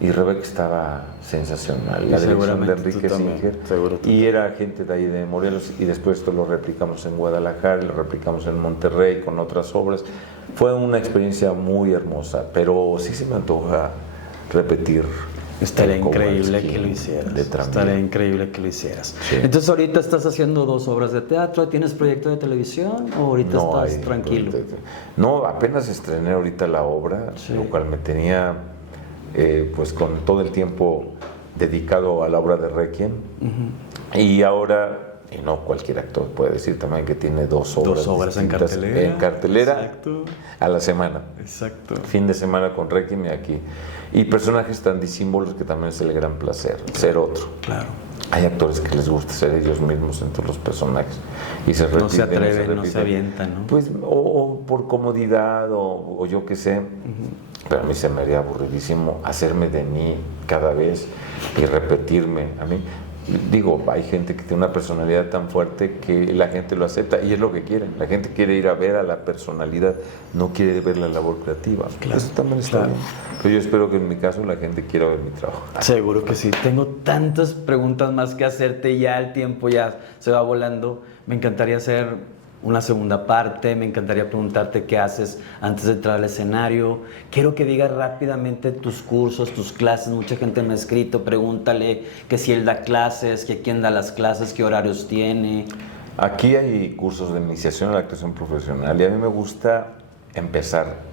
y Rebeca estaba sensacional. La dirección de Enrique Singer. Y era gente de ahí de Morelos y después esto lo replicamos en Guadalajara, lo replicamos en Monterrey con otras obras. Fue una experiencia muy hermosa, pero sí se me antoja repetir. Estaría el increíble Kowalski que lo hicieras. de Tranvía. Estaría increíble que lo hicieras. Sí. Entonces, ahorita estás haciendo 2 obras de teatro. ¿Tienes proyecto de televisión o ahorita estás tranquilo? No, apenas estrené ahorita la obra, Sí. lo cual me tenía pues con todo el tiempo dedicado a la obra de Requiem. Y ahora, y no cualquier actor puede decir también que tiene 2 obras. 2 obras en distintas cartelera. En cartelera. Exacto. A la semana. Exacto. Fin de semana con Requiem y aquí. Y personajes tan disímbolos que también es el gran placer, ser otro. Claro. Hay actores que les gusta ser ellos mismos entre los personajes y se repiten. No se atreven, no repiten. se avientan, ¿no? Pues, o por comodidad, o yo qué sé. Pero a mí se me haría aburridísimo hacerme de mí cada vez y repetirme. A mí, digo, hay gente que tiene una personalidad tan fuerte que la gente lo acepta y es lo que quieren. La gente quiere ir a ver a la personalidad, no quiere ver la labor creativa. Claro, Eso también está claro. bien. Pero yo espero que en mi caso la gente quiera ver mi trabajo. Seguro que sí. Tengo tantas preguntas más que hacerte, ya el tiempo ya se va volando. Me encantaría hacer una segunda parte, me encantaría preguntarte qué haces antes de entrar al escenario. Quiero que digas rápidamente tus cursos, tus clases. Mucha gente me ha escrito, pregúntale que si él da clases, que quién da las clases, qué horarios tiene. Aquí hay cursos de iniciación a la actuación profesional y a mí me gusta empezar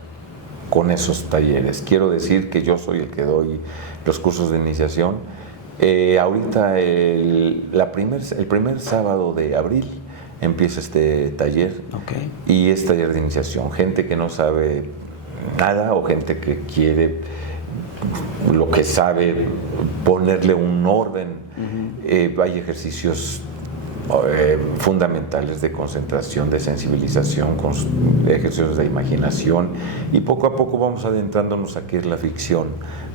con esos talleres. Quiero decir que yo soy el que doy los cursos de iniciación. Ahorita el primer sábado de abril empieza este taller y es taller de iniciación. Gente que no sabe nada o gente que quiere lo que sabe ponerle un orden. Hay ejercicios fundamentales de concentración, de sensibilización, con ejercicios de imaginación y poco a poco vamos adentrándonos a qué es la ficción,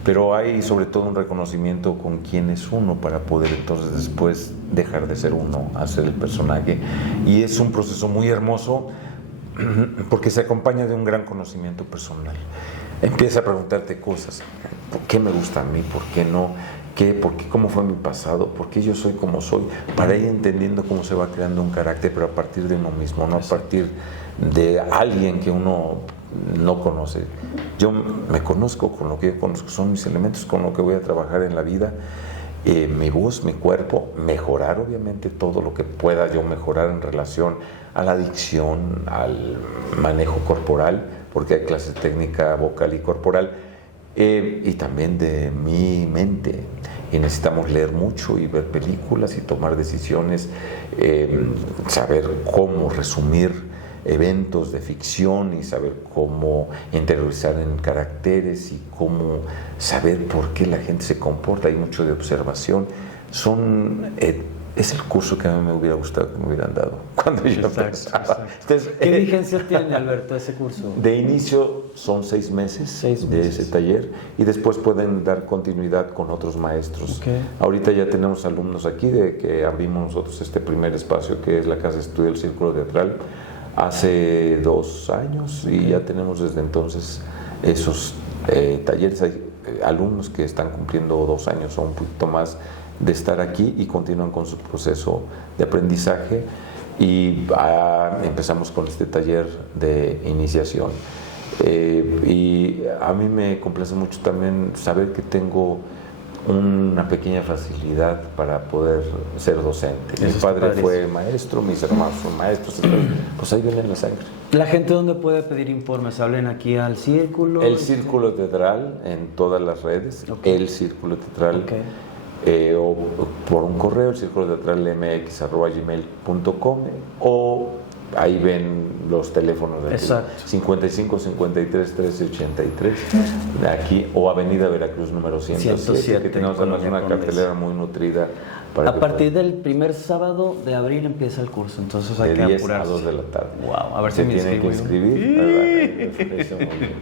pero hay sobre todo un reconocimiento con quién es uno para poder entonces después dejar de ser uno, hacer el personaje, y es un proceso muy hermoso porque se acompaña de un gran conocimiento personal. Empieza a preguntarte cosas: ¿por qué me gusta a mí? ¿Por qué no? ¿Por qué? ¿Cómo fue mi pasado? ¿Por qué yo soy como soy? Para ir entendiendo cómo se va creando un carácter, pero a partir de uno mismo, no a partir de alguien que uno no conoce. Yo me conozco con lo que yo conozco, son mis elementos con lo que voy a trabajar en la vida. Mi voz, mi cuerpo, mejorar obviamente todo lo que pueda yo mejorar en relación a la dicción, al manejo corporal, porque hay clases de técnica vocal y corporal, y también de mi mente. Y necesitamos leer mucho y ver películas y tomar decisiones, saber cómo resumir eventos de ficción y saber cómo interiorizar en caracteres y cómo saber por qué la gente se comporta. Hay mucho de observación. Es el curso que a mí me hubiera gustado que me hubieran dado cuando yo empezaba. Entonces, ¿qué vigencia tiene, Alberto, ese curso? De inicio son 6 meses, de ese taller, y después pueden dar continuidad con otros maestros. Ahorita ya tenemos alumnos aquí de que abrimos nosotros este primer espacio que es la Casa de Estudio del Círculo Teatral hace 2 años, y ya tenemos desde entonces esos talleres. Hay alumnos que están cumpliendo 2 años o un poquito más de estar aquí y continúan con su proceso de aprendizaje, y empezamos con este taller de iniciación. Y a mí me complace mucho también saber que tengo una pequeña facilidad para poder ser docente. Mi padre fue maestro, mis hermanos son maestros, pues ahí viene la sangre. ¿La gente dónde puede pedir informes? ¿Hablen aquí al Círculo? El Círculo Teatral en todas las redes, el Círculo Teatral, o por un correo, el círculo teatral mx@gmail.com, o ahí ven los teléfonos de aquí. Exacto. 55 53 13 83 de aquí, o Avenida Veracruz número 107, que tenemos además Colonia una Condesa. cartelera muy nutrida. Para A partir del primer sábado de abril empieza el curso, entonces hay de que 10 a apurarse. 2 de la tarde. Wow, a ver Se si me tiene que inscribo yo. inscribir, ¿verdad? Eso muy bien.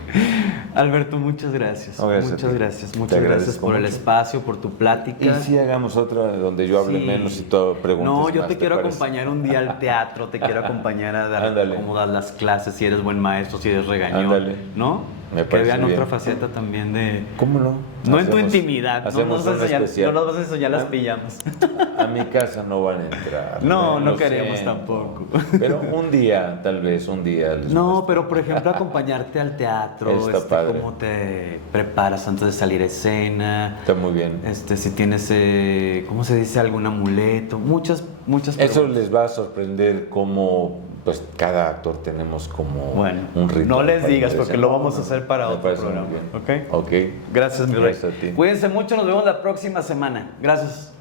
Alberto, muchas gracias. No, gracias a Muchas ti. gracias. Te Muchas gracias agradezco por el mucho. espacio, por tu plática. Y si hagamos otra donde yo hable Sí. menos y todo preguntas No, yo más, te quiero parece? acompañar un día al teatro, te quiero acompañar a dar Ándale. cómo das las clases, si eres buen maestro, si eres regañón, Ándale. ¿no? Me Que parece vean bien. otra faceta también de... ¿Cómo no? No en tu Hacemos- intimidad, no hacemos nos vas a un enseñar, especial. no nos vas a enseñar las ¿Ah? pijamas. A mi casa no van a entrar. No, no lo queremos siento. tampoco. Pero un día, tal vez, un día. les No, muestro. pero por ejemplo acompañarte al teatro, Está padre. cómo te preparas antes de salir a escena, Está muy bien. si tienes, ¿cómo se dice? Algún amuleto, muchas Eso preguntas. les va a sorprender cómo, pues, cada actor tenemos como Bueno, un ritual. no les para digas ingresar. porque lo vamos a hacer para Me otro parece muy programa, bien. ¿ok? Ok. Gracias, mi rey. Gracias a ti. Cuídense mucho, nos vemos la próxima semana. Gracias.